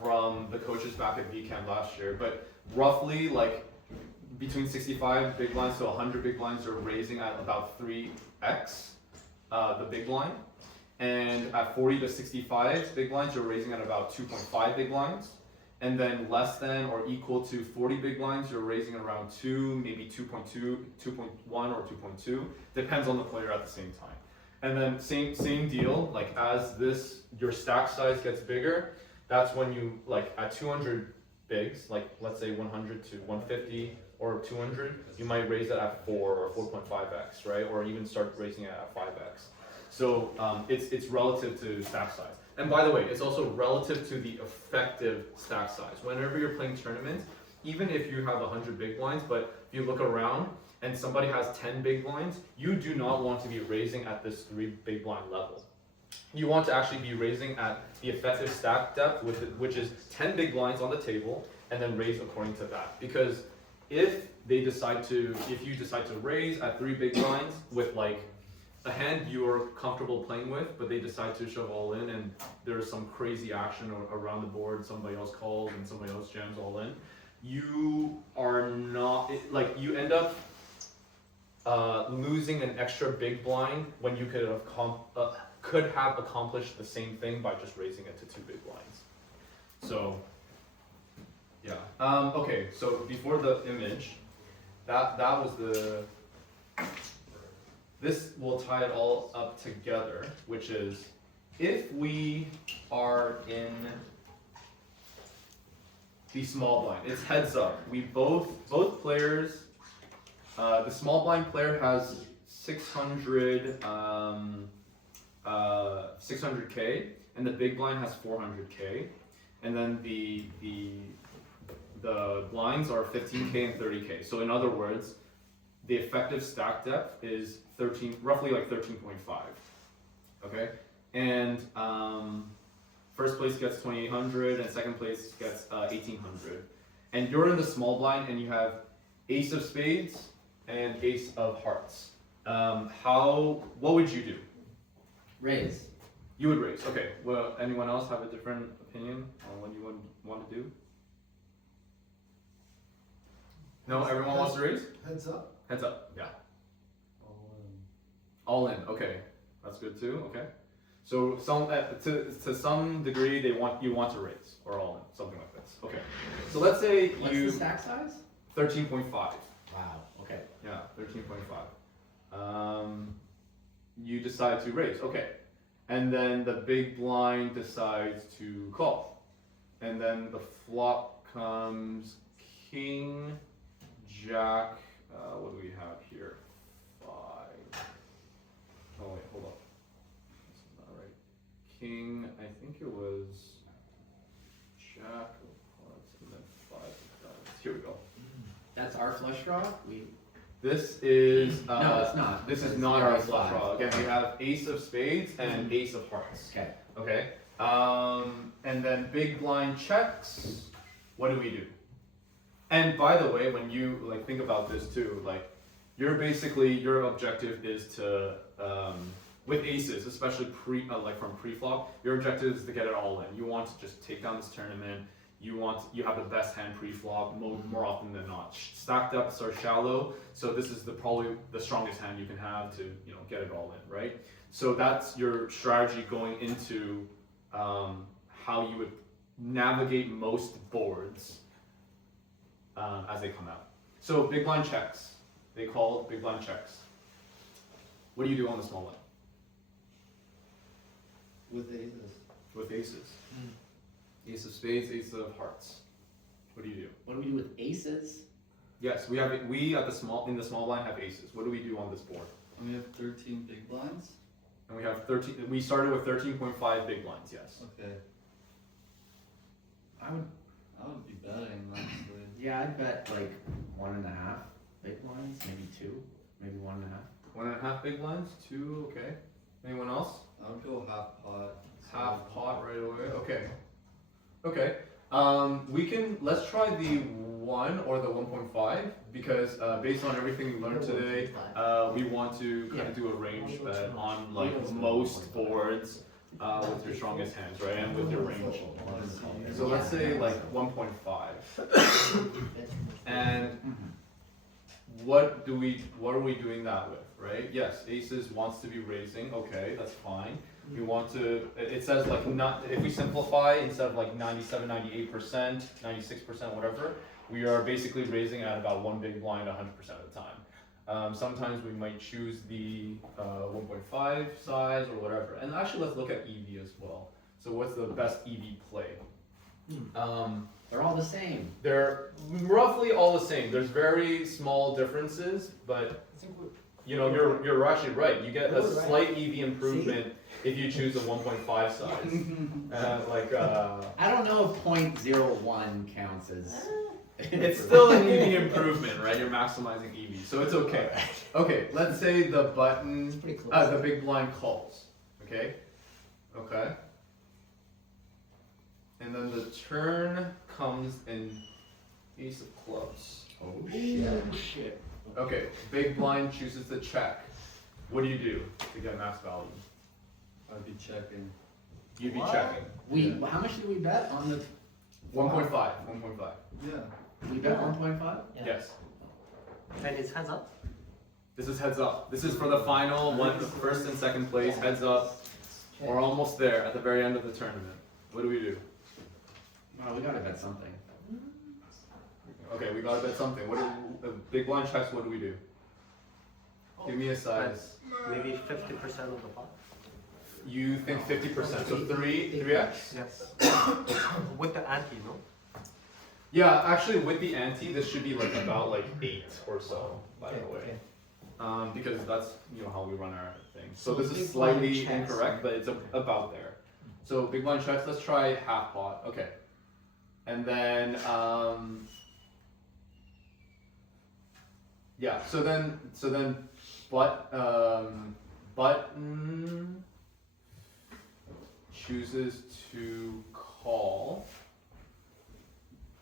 from the coaches back at VClub last year. But roughly, like between 65 big blinds to 100 big blinds, you're raising at about 3x the big blind, and at 40 to 65 big blinds, you're raising at about 2.5 big blinds. And then less than or equal to 40 big blinds, you're raising around 2, maybe 2.2, 2.1 or 2.2, depends on the player at the same time. And then same deal, like as your stack size gets bigger, that's when you, like at 200 bigs, like let's say 100 to 150 or 200, you might raise it at 4 or 4.5x, right? Or even start raising it at 5x. So it's relative to stack size. And by the way, it's also relative to the effective stack size. Whenever you're playing tournaments, even if you have 100 big blinds, but if you look around and somebody has 10 big blinds, you do not want to be raising at this 3 big blind level. You want to actually be raising at the effective stack depth, which is 10 big blinds on the table, and then raise according to that. Because if you decide to raise at 3 big blinds with like a hand you're comfortable playing with, but they decide to shove all in and there's some crazy action around the board, somebody else calls and somebody else jams all in, you are not, you end up losing an extra big blind when you could have accomplished the same thing by just raising it to 2 big blinds. So, yeah. Okay, so before the image, that was the... This will tie it all up together, which is if we are in the small blind, it's heads up. We both players, the small blind player has 600K, and the big blind has 400K, and then the blinds are 15K and 30K. So in other words, the effective stack depth is roughly like 13.5. Okay, and first place gets 2,800, and second place gets 1,800. And you're in the small blind, and you have ace of spades and ace of hearts. What would you do? Raise. You would raise. Okay. Well, anyone else have a different opinion on what you would want to do? No, everyone wants to raise? Heads up. Heads up, yeah. All in, okay. That's good too, okay. So to some degree, you want to raise, or all in, something like this. Okay. So let's say What's the stack size? 13.5. Wow, okay. Yeah, 13.5. You decide to raise, okay. And then the big blind decides to call. And then the flop comes king, jack, what do we have here? 5. Oh wait, hold on. This is not right. King, I think it was jack of hearts and then 5 of diamonds. Here we go. That's our flush draw? This is No, it's not. This is It's not zero our is flush five. draw. Again, we have ace of spades and ace of hearts. Okay. Okay. And then big blind checks. What do we do? And by the way, when you like think about this too, like you're basically your objective is to with aces, especially like from pre-flop, your objective is to get it all in. You want to just take down this tournament. You have the best hand pre-flop more often than not. Stacked ups are shallow, so this is probably the strongest hand you can have to get it all in, right? So that's your strategy going into how you would navigate most boards as they come out. So big blind checks. They call big blind checks. What do you do on the small line? With aces. With aces. Ace of spades, ace of hearts. What do you do? What do we do with aces? Yes, we in the small blind have aces. What do we do on this board? And we have 13 big blinds. And we have 13. We started with 13.5 big blinds. Yes. Okay. I would be betting, honestly. Yeah, I'd bet like 1.5 big blinds, maybe 2, maybe 1.5. 1.5 big blinds. 2. Okay. Anyone else? I would go half pot. Half pot right away. Okay. Okay. Let's try the 1 or the 1.5 because based on everything we learned today, we want to kind of do a range bet on like most boards with your strongest hands, right, and with your range. So let's say like 1.5. And what are we doing that with, right? Yes, aces wants to be raising. Okay, that's fine. We want to, it says like if we simplify, instead of like 97, 98%, 96%, whatever, we are basically raising at about 1 big blind 100% of the time. Sometimes we might choose the 1.5 size or whatever. And actually let's look at EV as well. So what's the best EV play? They're all the same. They're roughly all the same. There's very small differences, but you're actually right. You get a slight EV improvement if you choose a 1.5 size. I don't know if 0.01 counts as. It's still an EV improvement, right? You're maximizing EV, so it's okay. Okay, let's say the button, the big blind calls. Okay. Okay. And then the turn comes in ace of clubs. Oh shit. Okay, big blind chooses to check. What do you do to get max value? I'd be checking. You'd be checking. How much did we bet on the? 1.5. 1.5. Yeah. We bet 1.5. Yes. And it's heads up? This is heads up. This is for the final one, the first and second place, heads up. We're almost there at the very end of the tournament. What do we do? Oh, we gotta bet something. Okay, we gotta bet something. Big blind checks, what do we do? Give me a size. Maybe 50% of the pot. You think 50%, so 3x? Yes. With the ante, no? Yeah, actually with the ante, this should be like about like 8 or so, by the way. Because that's how we run our thing. So this is slightly incorrect, but it's about there. So big blind checks, let's try half pot. Okay. And then yeah, so then button chooses to call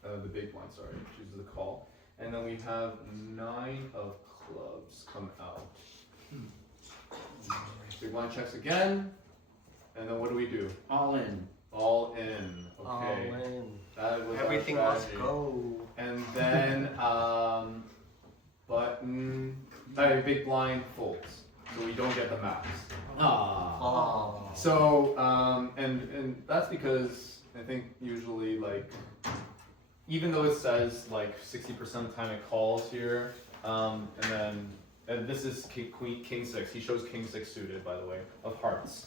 the big blind, sorry, chooses to call. And then we have 9 of clubs come out. Big blind checks again. And then what do we do? All in. All in. Okay. All in. That was Everything our must strategy. go. And then button big blind folds. So we don't get the max. Ah. So and that's because I think usually like even though it says like 60% of the time it calls here, and then and this is king 6. He shows king 6 suited, by the way, of hearts.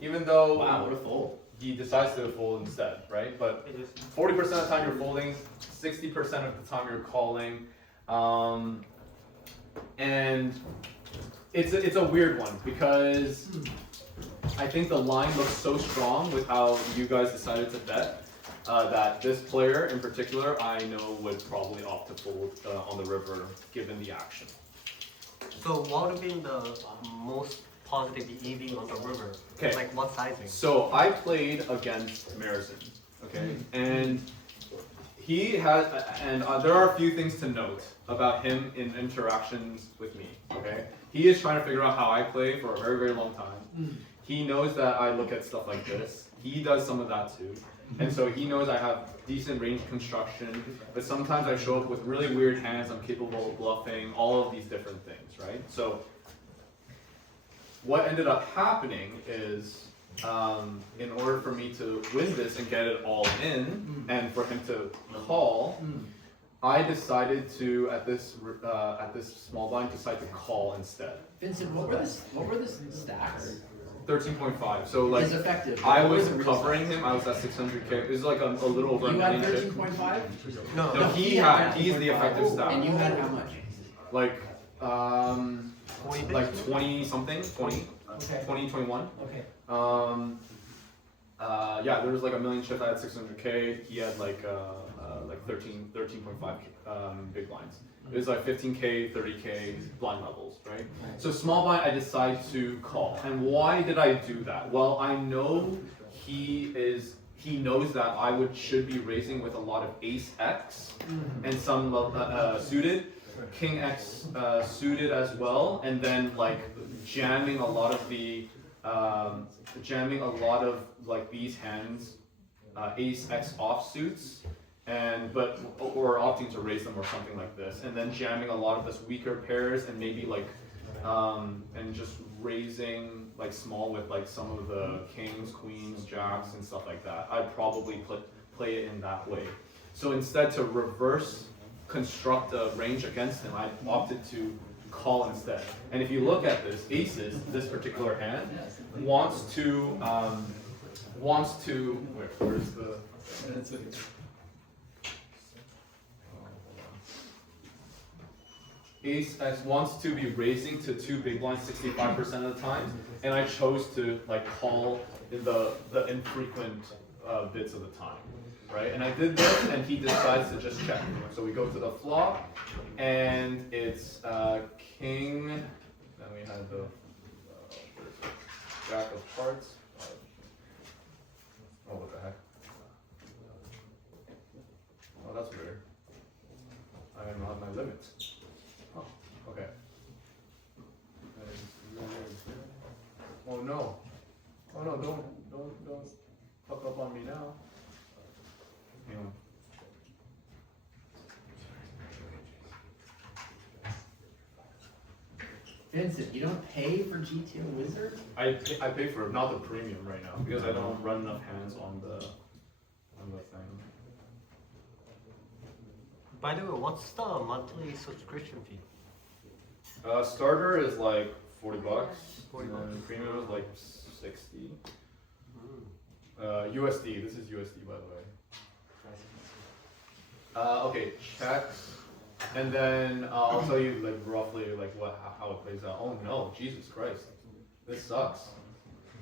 Even though Wow, what a fold. he decides to fold instead, right? But 40% of the time you're folding, 60% of the time you're calling, and it's a weird one because I think the line looks so strong with how you guys decided to bet that this player in particular I know would probably opt to fold on the river given the action. So what would have been the most positive EV on the river? Okay. Like what sizing? So I played against Marizin, okay, and he has, and there are a few things to note about him in interactions with me, okay. He is trying to figure out how I play for a very, very long time. He knows that I look at stuff like this. He does some of that too. And so he knows I have decent range construction, but sometimes I show up with really weird hands, I'm capable of bluffing, all of these different things, right? So what ended up happening is, in order for me to win this and get it all in, and for him to call, I decided to, at this small blind, decide to call instead. Vincent, what were the stacks? 13.5. So like, Is effective. I What was the real covering stacks? him. I was at 600k. It was like a little over a You had million chip. 13.5? No. No, he's the effective stack. And you had how much? Like, 20 bits? like 20 something, 20, Okay. 20, 21. Okay. Yeah, there was like a million chips. I had 600k. He had like 13.5 big blinds. It was like 15k, 30k blind levels, right? So small blind, I decide to call. And why did I do that? Well, I know he knows that I should be raising with a lot of ace X and some suited, king X suited as well, and then like jamming a lot of like these hands, ace X offsuits. Or opting to raise them or something like this, and then jamming a lot of this weaker pairs and maybe like, and just raising like small with like some of the kings, queens, jacks, and stuff like that. I'd probably play it in that way. So instead to reverse construct a range against him, I opted to call instead. And if you look at this, aces, this particular hand, wants to, where's the, ace X wants to be raising to 2 big blinds 65% of the time, and I chose to like call in the infrequent bits of the time, right? And I did this, and he decides to just check. So we go to the flop, and it's king. Then we have the jack of hearts. Oh, what the heck? Oh, that's weird. I am on my limits. Oh, okay. Oh no. Oh no, don't fuck up on me now. Hang on. Vincent, you don't pay for GTO Wizard? I pay for not the premium right now because I don't run enough hands on the thing. By the way, what's the monthly subscription fee? Starter is like $40, 40 and then premium is like 60. Mm. USD. This is USD, by the way. Okay, checks, and then I'll tell you like roughly like how it plays out. Oh no, Jesus Christ, this sucks.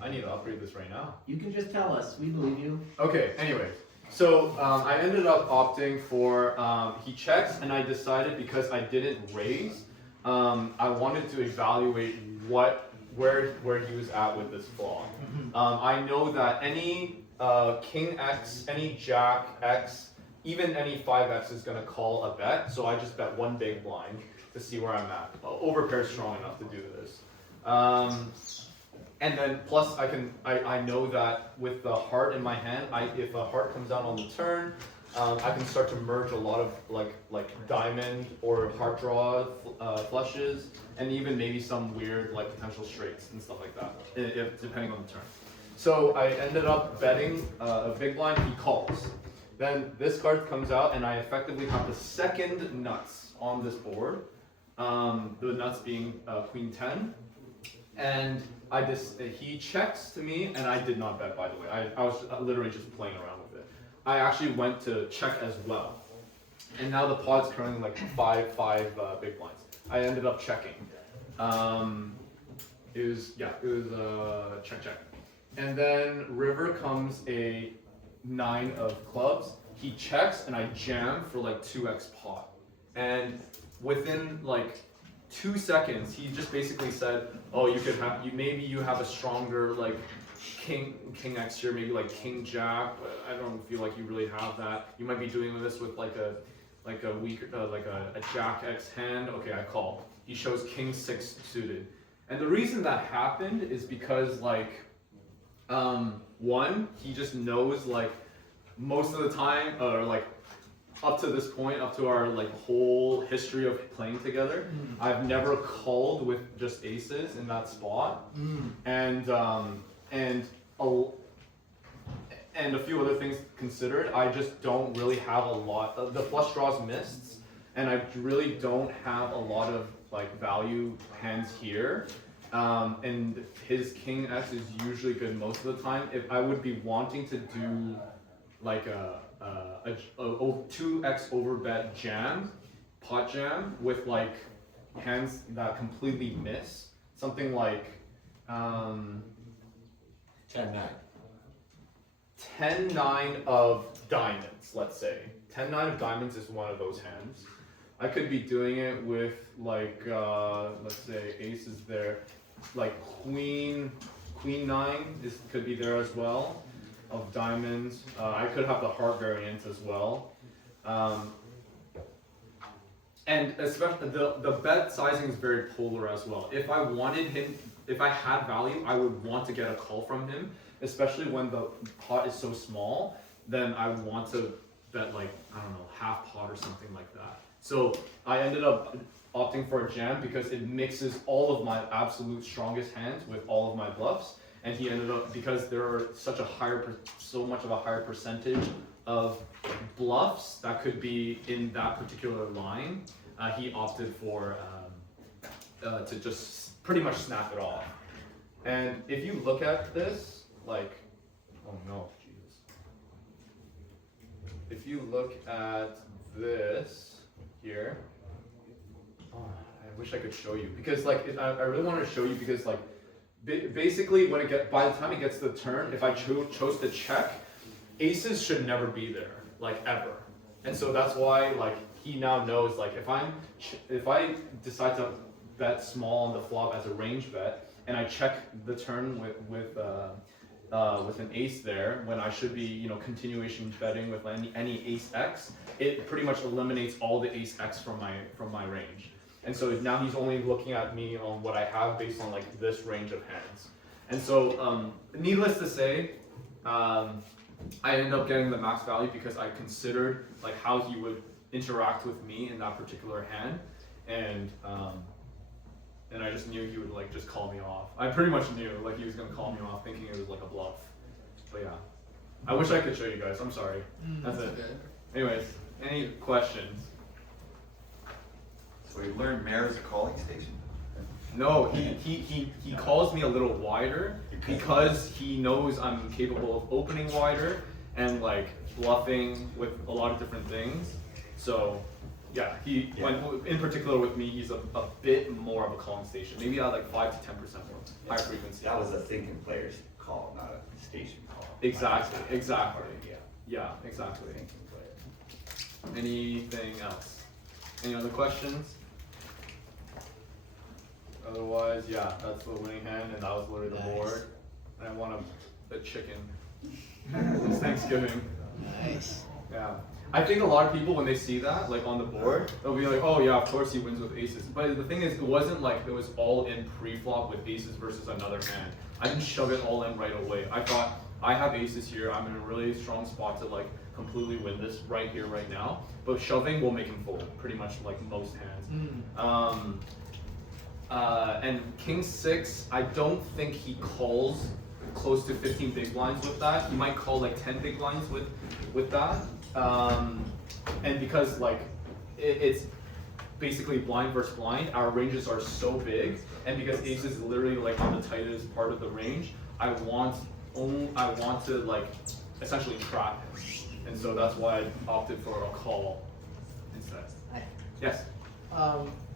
I need to upgrade this right now. You can just tell us, we believe you. Okay, anyways, so I ended up opting for, he checks, and I decided because I didn't raise, I wanted to evaluate where he was at with this flop. I know that any king X, any jack X, even any 5X is gonna call a bet, so I just bet one big blind to see where I'm at. Overpair strong enough to do this. And then plus I know that with the heart in my hand, if a heart comes down on the turn, I can start to merge a lot of like diamond or heart draw flushes, and even maybe some weird like potential straights and stuff like that, depending on the turn. So I ended up betting a big blind. He calls. Then this card comes out, and I effectively have the second nuts on this board. the nuts being queen 10. And he checks to me, and I did not bet, by the way. I was literally just playing around with it. I actually went to check as well. And now the pot's currently like five big blinds. I ended up checking. It was check. And then river comes a 9 of clubs. He checks, and I jam for like 2x pot. And within like 2 seconds, he just basically said, "Oh, maybe you have a stronger like king X here, maybe like king jack, but I don't feel like you really have that. You might be doing this with like a weaker a jack X hand. Okay, I call." He shows king 6 suited, and the reason that happened is because like one, he just knows like most of the time, or like up to this point, up to our like whole history of playing together, I've never called with just aces in that spot, and a few other things considered, I just don't really have a lot. The flush draws missed, and I really don't have a lot of like value hands here. And his king X is usually good most of the time. If I would be wanting to do like a 2x overbet jam, pot jam with like hands that completely miss, something like 10-9. 10-9 of diamonds, let's say. 10-9 of diamonds is one of those hands. I could be doing it with like, let's say aces there, like queen 9 could be there as well, of diamonds. I could have the heart variant as well. And especially the bet sizing is very polar as well. If I wanted him, if I had value, I would want to get a call from him, especially when the pot is so small. Then I would want to bet like, I don't know, half pot or something like that. So I ended up opting for a jam because it mixes all of my absolute strongest hands with all of my bluffs. And he ended up, because there are so much of a higher percentage of bluffs that could be in that particular line, he opted for to just pretty much snap it off. And if you look at this, like, oh no, Jesus. If you look at this here, oh, I wish I could show you, because like I really want to show you, because like basically when by the time it gets to the turn, if I chose to check, aces should never be there, like ever. And so that's why like he now knows, like if I decide to bet small on the flop as a range bet, and I check the turn with an ace there, when I should be continuation betting with any ace X, it pretty much eliminates all the ace X from my range. And so now he's only looking at me on what I have based on like this range of hands. And so needless to say, I ended up getting the max value because I considered like how he would interact with me in that particular hand, and I just knew he would like just call me off. I pretty much knew like he was gonna call me off, thinking it was like a bluff. But yeah, I wish I could show you guys. I'm sorry. That's it. Okay. Anyways, any questions? So we learned Mare is a calling station? No, he calls me a little wider because he knows I'm capable of opening wider and like bluffing with a lot of different things. So yeah, when in particular with me, he's a bit more of a calling station. Maybe at like 5 to 10% more higher frequency. That was a thinking player's call, not a station call. Exactly. Yeah. Yeah, exactly. Thinking player. Anything else? Any other questions? Otherwise, yeah, that's the winning hand, and that was literally the board. And I won a chicken. It's Thanksgiving. Nice. Yeah. I think a lot of people, when they see that, like on the board, they'll be like, oh yeah, of course he wins with aces. But the thing is, it wasn't like it was all in pre-flop with aces versus another hand. I didn't shove it all in right away. I thought, I have aces here, I'm in a really strong spot to like completely win this right here, right now. But shoving will make him fold, pretty much like most hands. And king 6, I don't think he calls close to 15 big blinds with that. He might call like 10 big blinds with that. And because like it's basically blind versus blind, our ranges are so big, and because ace is literally like on the tightest part of the range, I want to like essentially trap him, and so that's why I opted for a call instead. Yes.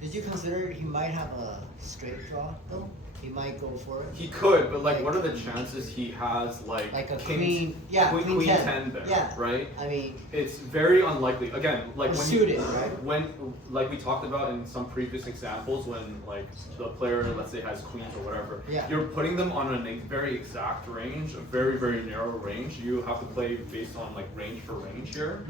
Did you consider he might have a straight draw though? He might go for it. He could, but like, what are the chances he has like Like a king, queen, yeah, queen 10. 10 there, Yeah. right? I mean, It's very unlikely. Again, like Or when suited, you, right? when like we talked about in some previous examples, when like the player, let's say, has queens or whatever, Yeah. you're putting them on a very exact range, a very very narrow range. You have to play based on like range for range here,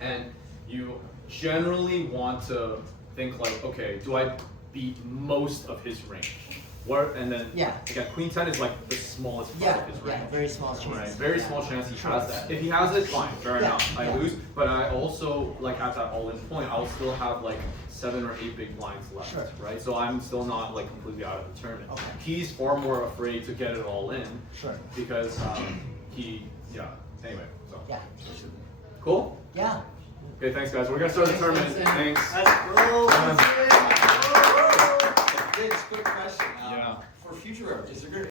and you generally want to think like, okay, do I beat most of his range? What, and then Yeah. again, queen 10 is like the smallest part yeah, of his range. yeah, very small chance. Right, very Yeah. small chance he Sure. has that. If he has it, fine, fair Yeah, enough. I yeah. lose, but I also like at that all-in point, I'll still have like 7 or 8 big blinds left, Sure. right? So I'm still not like completely out of the tournament. Okay. He's far more afraid to get it all in Sure. because yeah. Anyway, so Yeah. cool. Yeah. Okay, thanks guys. We're gonna start the tournament. Vincent. Thanks. Let's go. Vince, quick question. Yeah. For future, is there gonna